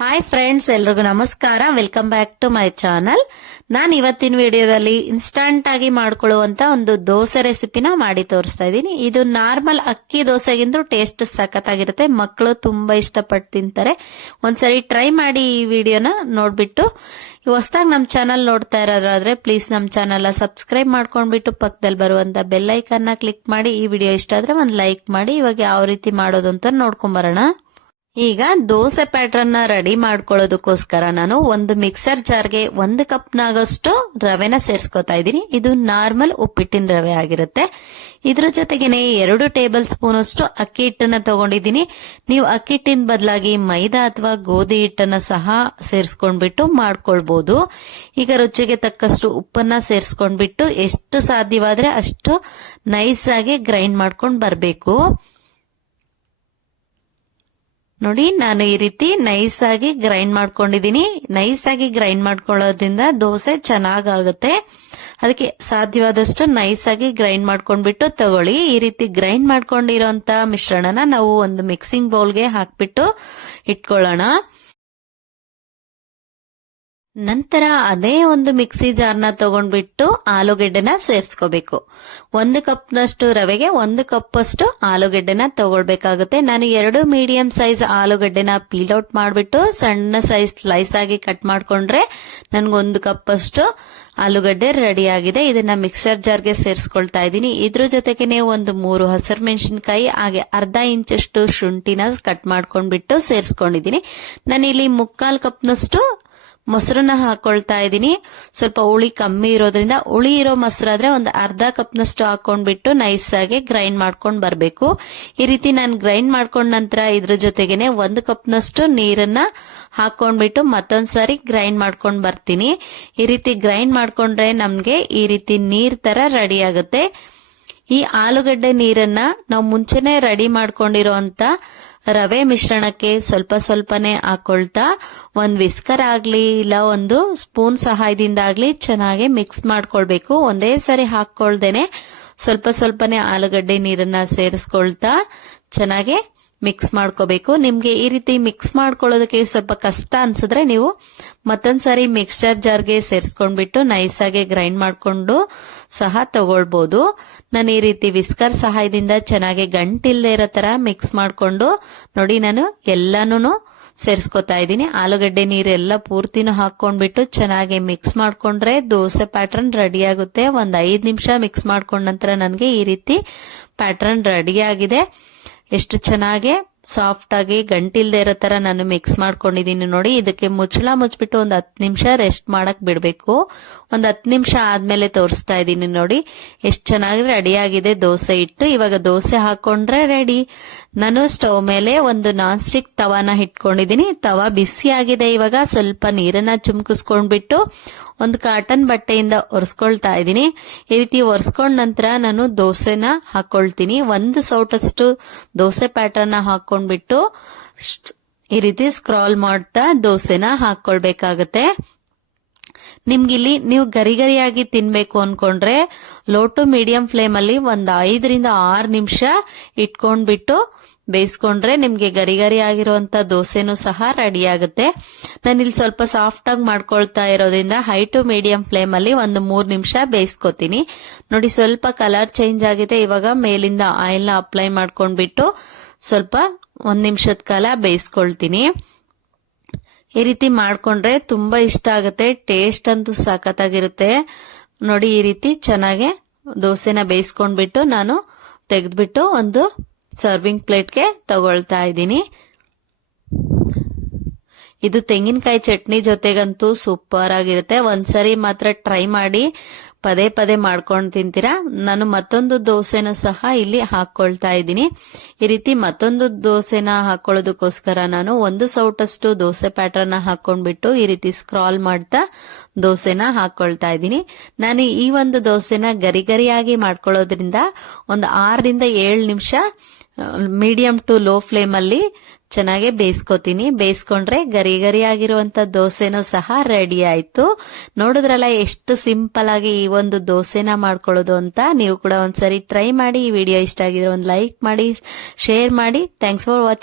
Hi friends, ಎಲ್ರಿಗೂ ನಮಸ್ಕಾರ. Welcome back to my channel. ನಾನು ಇವತ್ತಿನ ವಿಡಿಯೋದಲ್ಲಿ ಇನ್ಸ್ಟಂಟ್ ಆಗಿ ಮಾಡ್ಕೊಳ್ಳುವಂತ ಒಂದು ದೋಸೆ ರೆಸಿಪಿನ ಮಾಡಿ ತೋರಿಸ್ತಾ ಇದ್ದೀನಿ. ಇದು ನಾರ್ಮಲ್ ಅಕ್ಕಿ ದೋಸೆಗಿಂತ ಟೇಸ್ಟ್ ಸಖತ್ತಾಗಿರುತ್ತೆ. ಮಕ್ಕಳು ತುಂಬಾ ಇಷ್ಟಪಟ್ಟು ತಿಂತಾರೆ. ಒಂದ್ಸರಿ ಟ್ರೈ ಮಾಡಿ ಈ ವಿಡಿಯೋನ ನೋಡ್ಬಿಟ್ಟು. ಹೊಸದಾಗಿ ನಮ್ಮ ಚಾನಲ್ ನೋಡ್ತಾ ಇರೋದಾದ್ರೆ ಪ್ಲೀಸ್ ನಮ್ಮ ಚಾನಲ್ ಸಬ್ಸ್ಕ್ರೈಬ್ ಮಾಡ್ಕೊಂಡ್ಬಿಟ್ಟು ಪಕ್ಕದಲ್ಲಿ ಬರುವಂತ ಬೆಲ್ ಐಕನ್ನ ಕ್ಲಿಕ್ ಮಾಡಿ. ಈ ವಿಡಿಯೋ ಇಷ್ಟ ಆದ್ರೆ ಒಂದು ಲೈಕ್ ಮಾಡಿ. ಇವಾಗ ಯಾವ ರೀತಿ ಮಾಡೋದು ಅಂತ ನೋಡ್ಕೊಂಡ್ ಬರೋಣ. ಈಗ ದೋಸೆ ಪ್ಯಾಟರ್ನ್ ನ ರೆಡಿ ಮಾಡ್ಕೊಳ್ಳೋದಕ್ಕೋಸ್ಕರ ನಾನು ಒಂದು ಮಿಕ್ಸರ್ ಜಾರ್ಗೆ 1 ಕಪ್ನಾಗಷ್ಟು ರವೆನ ಸೇರ್ಸ್ಕೊತಾ ಇದ್ದೀನಿ. ಇದು ನಾರ್ಮಲ್ ಉಪ್ಪಿಟ್ಟಿನ ರವೆ ಆಗಿರುತ್ತೆ. ಇದ್ರ ಜೊತೆಗೇನೆ 2 ಟೇಬಲ್ ಸ್ಪೂನ್ ಅಷ್ಟು ಅಕ್ಕಿ ಹಿಟ್ಟನ್ನ ತಗೊಂಡಿದ್ದೀನಿ. ನೀವು ಅಕ್ಕಿ ಹಿಟ್ಟಿನ ಬದಲಾಗಿ ಮೈದಾ ಅಥವಾ ಗೋಧಿ ಹಿಟ್ಟನ್ನ ಸಹ ಸೇರಿಸ್ಕೊಂಡ್ಬಿಟ್ಟು ಮಾಡ್ಕೊಳ್ಬಹುದು. ಈಗ ರುಚಿಗೆ ತಕ್ಕಷ್ಟು ಉಪ್ಪನ್ನ ಸೇರಿಸ್ಕೊಂಡ್ಬಿಟ್ಟು ಎಷ್ಟು ಸಾಧ್ಯವಾದ್ರೆ ಅಷ್ಟು ನೈಸ್ ಆಗಿ ಗ್ರೈಂಡ್ ಮಾಡ್ಕೊಂಡ್ ಬರ್ಬೇಕು. ನೋಡಿ, ನಾನು ಈ ರೀತಿ ನೈಸ್ ಆಗಿ ಗ್ರೈಂಡ್ ಮಾಡ್ಕೊಂಡಿದೀನಿ. ನೈಸ್ ಆಗಿ ಗ್ರೈಂಡ್ ಮಾಡ್ಕೊಳ್ಳೋದ್ರಿಂದ ದೋಸೆ ಚೆನ್ನಾಗಾಗುತ್ತೆ. ಅದಕ್ಕೆ ಸಾಧ್ಯವಾದಷ್ಟು ನೈಸ್ ಆಗಿ ಗ್ರೈಂಡ್ ಮಾಡ್ಕೊಂಡ್ಬಿಟ್ಟು ತಗೊಳ್ಳಿ. ಈ ರೀತಿ ಗ್ರೈಂಡ್ ಮಾಡ್ಕೊಂಡಿರೋಂತ ಮಿಶ್ರಣನ ನಾವು ಒಂದು ಮಿಕ್ಸಿಂಗ್ ಬೌಲ್ಗೆ ಹಾಕ್ಬಿಟ್ಟು ಇಟ್ಕೊಳ್ಳೋಣ. ನಂತರ ಅದೇ ಒಂದು ಮಿಕ್ಸಿ ಜಾರ್ನ ತಗೊಂಡ್ಬಿಟ್ಟು ಆಲೂಗೆಡ್ಡೆನ ಸೇರಿಸ್ಕೋಬೇಕು. 1 ಕಪ್ನಷ್ಟು ರವೆಗೆ 1 ಕಪ್ ಅಷ್ಟು ಆಲೂಗೆಡ್ಡೆನ ತಗೊಳ್ಬೇಕಾಗುತ್ತೆ. ನಾನು 2 ಮೀಡಿಯಂ ಸೈಜ್ ಆಲೂಗೆಡ್ಡೆನ ಪೀಲ್ ಔಟ್ ಮಾಡ್ಬಿಟ್ಟು ಸಣ್ಣ ಸೈಜ್ ಸ್ಲೈಸ್ ಆಗಿ ಕಟ್ ಮಾಡ್ಕೊಂಡ್ರೆ ನನ್ಗೆ 1 ಕಪ್ ಅಷ್ಟು ಆಲೂಗಡ್ಡೆ ರೆಡಿ ಆಗಿದೆ. ಇದನ್ನ ಮಿಕ್ಸರ್ ಜಾರ್ಗೆ ಸೇರಿಸ್ಕೊಳ್ತಾ ಇದ್ದೀನಿ. ಇದ್ರ ಜೊತೆಗೆ ಒಂದು 3 ಹಸಿರು ಮೆಣಸಿನಕಾಯಿ ಹಾಗೆ ಅರ್ಧ ಇಂಚಷ್ಟು ಶುಂಠಿನ ಕಟ್ ಮಾಡ್ಕೊಂಡ್ಬಿಟ್ಟು ಸೇರಿಸ್ಕೊಂಡಿದ್ದೀನಿ. ನಾನಿಲ್ಲಿ 3/4 ಕಪ್ನಷ್ಟು ಮೊಸರನ್ನ ಹಾಕೊಳ್ತಾ ಇದ್ದೀನಿ. ಸ್ವಲ್ಪ ಹುಳಿ ಕಮ್ಮಿ ಇರೋದ್ರಿಂದ ಹುಳಿ ಇರೋ ಮೊಸರಾದ್ರೆ ಒಂದು ಅರ್ಧ ಕಪ್ನಷ್ಟು ಹಾಕೊಂಡ್ಬಿಟ್ಟು ನೈಸ್ ಆಗಿ ಗ್ರೈಂಡ್ ಮಾಡ್ಕೊಂಡ್ ಬರ್ಬೇಕು. ಈ ರೀತಿ ನಾನು ಗ್ರೈಂಡ್ ಮಾಡ್ಕೊಂಡ ನಂತರ ಇದ್ರ ಜೊತೆಗೇನೆ 1 ಕಪ್ನಷ್ಟು ನೀರನ್ನ ಹಾಕೊಂಡ್ಬಿಟ್ಟು ಮತ್ತೊಂದ್ಸಾರಿ ಗ್ರೈಂಡ್ ಮಾಡ್ಕೊಂಡ್ ಬರ್ತೀನಿ. ಈ ರೀತಿ ಗ್ರೈಂಡ್ ಮಾಡ್ಕೊಂಡ್ರೆ ನಮ್ಗೆ ಈ ರೀತಿ ನೀರ್ ತರ ರೆಡಿ ಆಗುತ್ತೆ. ಈ ಆಲೂಗಡ್ಡೆ ನೀರನ್ನ ನಾವು ಮುಂಚೆನೆ ರೆಡಿ ಮಾಡ್ಕೊಂಡಿರೋಂತ ರವೆ ಮಿಶ್ರಣಕ್ಕೆ ಸ್ವಲ್ಪ ಸ್ವಲ್ಪನೇ ಹಾಕೊಳ್ತಾ ಒಂದ್ ವಿಸ್ಕರ್ ಆಗ್ಲಿ ಇಲ್ಲ ಒಂದು ಸ್ಪೂನ್ ಸಹಾಯದಿಂದ ಆಗ್ಲಿ ಚೆನ್ನಾಗಿ ಮಿಕ್ಸ್ ಮಾಡ್ಕೊಳ್ಬೇಕು. ಒಂದೇ ಸರಿ ಹಾಕೊಳ್ದೇನೆ ಸ್ವಲ್ಪ ಸ್ವಲ್ಪನೇ ಆಲೂಗಡ್ಡೆ ನೀರನ್ನ ಸೇರಿಸ್ಕೊಳ್ತಾ ಚೆನ್ನಾಗಿ ಮಿಕ್ಸ್ ಮಾಡ್ಕೋಬೇಕು. ನಿಮ್ಗೆ ಈ ರೀತಿ ಮಿಕ್ಸ್ ಮಾಡ್ಕೊಳ್ಳೋದಕ್ಕೆ ಸ್ವಲ್ಪ ಕಷ್ಟ ಅನ್ಸಿದ್ರೆ ನೀವು ಮತ್ತೊಂದ್ಸಾರಿ ಮಿಕ್ಸರ್ ಜಾರ್ಗೆ ಸೇರಿಸ್ಕೊಂಡ್ಬಿಟ್ಟು ನೈಸ್ ಆಗಿ ಗ್ರೈಂಡ್ ಮಾಡ್ಕೊಂಡು ಸಹ ತಗೊಳ್ಬಹುದು. ನಾನು ಈ ರೀತಿ ವಿಸ್ಕರ್ ಸಹಾಯದಿಂದ ಚೆನ್ನಾಗಿ ಗಂಟಿಲ್ದೇ ಇರೋ ತರ ಮಿಕ್ಸ್ ಮಾಡ್ಕೊಂಡು ನೋಡಿ ನಾನು ಎಲ್ಲಾನು ಸೇರಿಸ್ಕೊತಾ ಇದ್ದೀನಿ. ಆಲೂಗಡ್ಡೆ ನೀರೆಲ್ಲ ಪೂರ್ತಿನೂ ಹಾಕೊಂಡ್ಬಿಟ್ಟು ಚೆನ್ನಾಗಿ ಮಿಕ್ಸ್ ಮಾಡ್ಕೊಂಡ್ರೆ ದೋಸೆ ಪ್ಯಾಟರ್ನ್ ರೆಡಿ ಆಗುತ್ತೆ. 5 ನಿಮಿಷ ಮಿಕ್ಸ್ ಮಾಡ್ಕೊಂಡ ನಂತರ ನನಗೆ ಈ ರೀತಿ ಪ್ಯಾಟರ್ನ್ ರೆಡಿ ಆಗಿದೆ. ಎಷ್ಟು ಚೆನ್ನಾಗಿ ಸಾಫ್ಟ್ ಆಗಿ ಗಂಟಿಲ್ದೇ ಇರೋ ತರ ನಾನು ಮಿಕ್ಸ್ ಮಾಡ್ಕೊಂಡಿದೀನಿ. ನೋಡಿ, ಇದಕ್ಕೆ ಮುಚ್ಚಳ ಮುಚ್ಚಿಬಿಟ್ಟು 10 ನಿಮಿಷ ರೆಸ್ಟ್ ಮಾಡಕ್ ಬಿಡ್ಬೇಕು. 10 ನಿಮಿಷ ಆದ್ಮೇಲೆ ತೋರಿಸ್ತಾ ಇದ್ದೀನಿ. ನೋಡಿ ಎಷ್ಟು ಚೆನ್ನಾಗಿ ರೆಡಿ ಆಗಿದೆ ದೋಸೆ ಹಿಟ್ಟು. ಇವಾಗ ದೋಸೆ ಹಾಕೊಂಡ್ರೆ ರೆಡಿ. ನಾನು ಸ್ಟವ್ ಮೇಲೆ ಒಂದು ನಾನ್ ಸ್ಟಿಕ್ ತವಾನ ಇಟ್ಕೊಂಡಿದೀನಿ. ತವಾ ಬಿಸಿ ಆಗಿದೆ. ಇವಾಗ ಸ್ವಲ್ಪ ನೀರನ್ನ ಚುಮ್ಕಿಸ್ಕೊಂಡ್ಬಿಟ್ಟು ಒಂದು ಕಾಟನ್ ಬಟ್ಟೆಯಿಂದ ಒರೆಸ್ಕೊಳ್ತಾ ಇದ್ದೀನಿ. ಈ ರೀತಿ ಒರೆಸ್ಕೊಂಡ ನಂತರ ನಾನು ದೋಸೆನ ಹಾಕೊಳ್ತೀನಿ. 1 ಸೌಟಷ್ಟು ದೋಸೆ ಪ್ಯಾಟರ್ನ್ ಹಾಕೊಂಡ್ಬಿಟ್ಟು ಈ ರೀತಿ ಸ್ಕ್ರಾಲ್ ಮಾಡ್ತಾ ದೋಸೆನ ಹಾಕೊಳ್ಬೇಕಾಗತ್ತೆ. ನಿಮ್ಗಿಲ್ಲಿ ನೀವು ಗರಿ ಗರಿಯಾಗಿ ತಿನ್ಬೇಕು ಅನ್ಕೊಂಡ್ರೆ ಲೋ ಟು ಮೀಡಿಯಂ ಫ್ಲೇಮ್ ಅಲ್ಲಿ 5 ರಿಂದ 6 ನಿಮಿಷ ಇಟ್ಕೊಂಡ್ಬಿಟ್ಟು ಬೇಯಿಸ್ಕೊಂಡ್ರೆ ನಿಮ್ಗೆ ಗರಿ ಗರಿ ಆಗಿರುವಂತ ದೋಸೆನೂ ಸಹ ರೆಡಿ ಆಗುತ್ತೆ. ನಾನಿಲ್ಲಿ ಸ್ವಲ್ಪ ಸಾಫ್ಟ್ ಆಗಿ ಮಾಡ್ಕೊಳ್ತಾ ಇರೋದ್ರಿಂದ ಹೈ ಟು ಮೀಡಿಯಂ ಫ್ಲೇಮ್ ಅಲ್ಲಿ 3 ನಿಮಿಷ ಬೇಯಿಸ್ಕೊತೀನಿ. ನೋಡಿ, ಸ್ವಲ್ಪ ಕಲರ್ ಚೇಂಜ್ ಆಗಿದೆ. ಇವಾಗ ಮೇಲಿಂದ ಆಯಿಲ್ ನ ಅಪ್ಲೈ ಮಾಡ್ಕೊಂಡ್ಬಿಟ್ಟು ಸ್ವಲ್ಪ 1 ನಿಮಿಷದ ಕಾಲ ಬೇಯಿಸ್ಕೊಳ್ತೀನಿ. ಈ ರೀತಿ ಮಾಡ್ಕೊಂಡ್ರೆ ತುಂಬಾ ಇಷ್ಟ ಆಗುತ್ತೆ. ಟೇಸ್ಟ್ ಅಂತೂ ಸಖತ್ತಾಗಿರುತ್ತೆ. ನೋಡಿ, ಈ ರೀತಿ ಚೆನ್ನಾಗಿ ದೋಸೆನ ಬೇಯಿಸ್ಕೊಂಡ್ಬಿಟ್ಟು ನಾನು ತೆಗೆದ್ಬಿಟ್ಟು ಒಂದು ಸರ್ವಿಂಗ್ ಪ್ಲೇಟ್ಗೆ ತಗೊಳ್ತಾ ಇದ್ದೀನಿ. ಇದು ತೆಂಗಿನಕಾಯಿ ಚಟ್ನಿ ಜೊತೆಗಂತೂ ಸೂಪರ್ ಆಗಿರುತ್ತೆ. ಒಂದ್ಸರಿ ಮಾತ್ರ ಟ್ರೈ ಮಾಡಿ, ಪದೇ ಪದೇ ಮಾಡ್ಕೊಂಡು ತಿಂತೀರಾ. ನಾನು ಮತ್ತೊಂದು ದೋಸೆನೂ ಸಹ ಇಲ್ಲಿ ಹಾಕೊಳ್ತಾ ಇದ್ದೀನಿ. ಈ ರೀತಿ ಮತ್ತೊಂದು ದೋಸೆನ ಹಾಕೊಳ್ಳೋದಕ್ಕೋಸ್ಕರ ನಾನು 1 ಸೌಟಷ್ಟು ದೋಸೆ ಪ್ಯಾಟರ್ನ್ ಹಾಕೊಂಡ್ಬಿಟ್ಟು ಈ ರೀತಿ ಸ್ಕ್ರಾಲ್ ಮಾಡ್ತಾ ದೋಸೆನ ಹಾಕೊಳ್ತಾ ಇದ್ದೀನಿ. ನಾನು ಈ ಒಂದು ದೋಸೆನ ಗರಿ ಗರಿಯಾಗಿ ಮಾಡ್ಕೊಳ್ಳೋದ್ರಿಂದ 6 ರಿಂದ 7 ನಿಮಿಷ ಮೀಡಿಯಂ ಟು ಲೋ ಫ್ಲೇಮ್ ಅಲ್ಲಿ ಚೆನ್ನಾಗಿ ಬೇಯಿಸ್ಕೊತೀನಿ. ಬೇಯಿಸ್ಕೊಂಡ್ರೆ ಗರಿ ಗರಿ ಆಗಿರುವಂತ ದೋಸೆನೂ ಸಹ ರೆಡಿ ಆಯ್ತು. ನೋಡಿದ್ರಲ್ಲ ಎಷ್ಟು ಸಿಂಪಲ್ ಆಗಿ ಈ ಒಂದು ದೋಸೆನ ಮಾಡ್ಕೊಳ್ಳೋದು ಅಂತ. ನೀವು ಕೂಡ ಒಂದ್ಸರಿ ಟ್ರೈ ಮಾಡಿ. ಈ ವಿಡಿಯೋ ಇಷ್ಟ ಆಗಿದ್ರೆ ಒಂದು ಲೈಕ್ ಮಾಡಿ, ಶೇರ್ ಮಾಡಿ. Thanks for watching.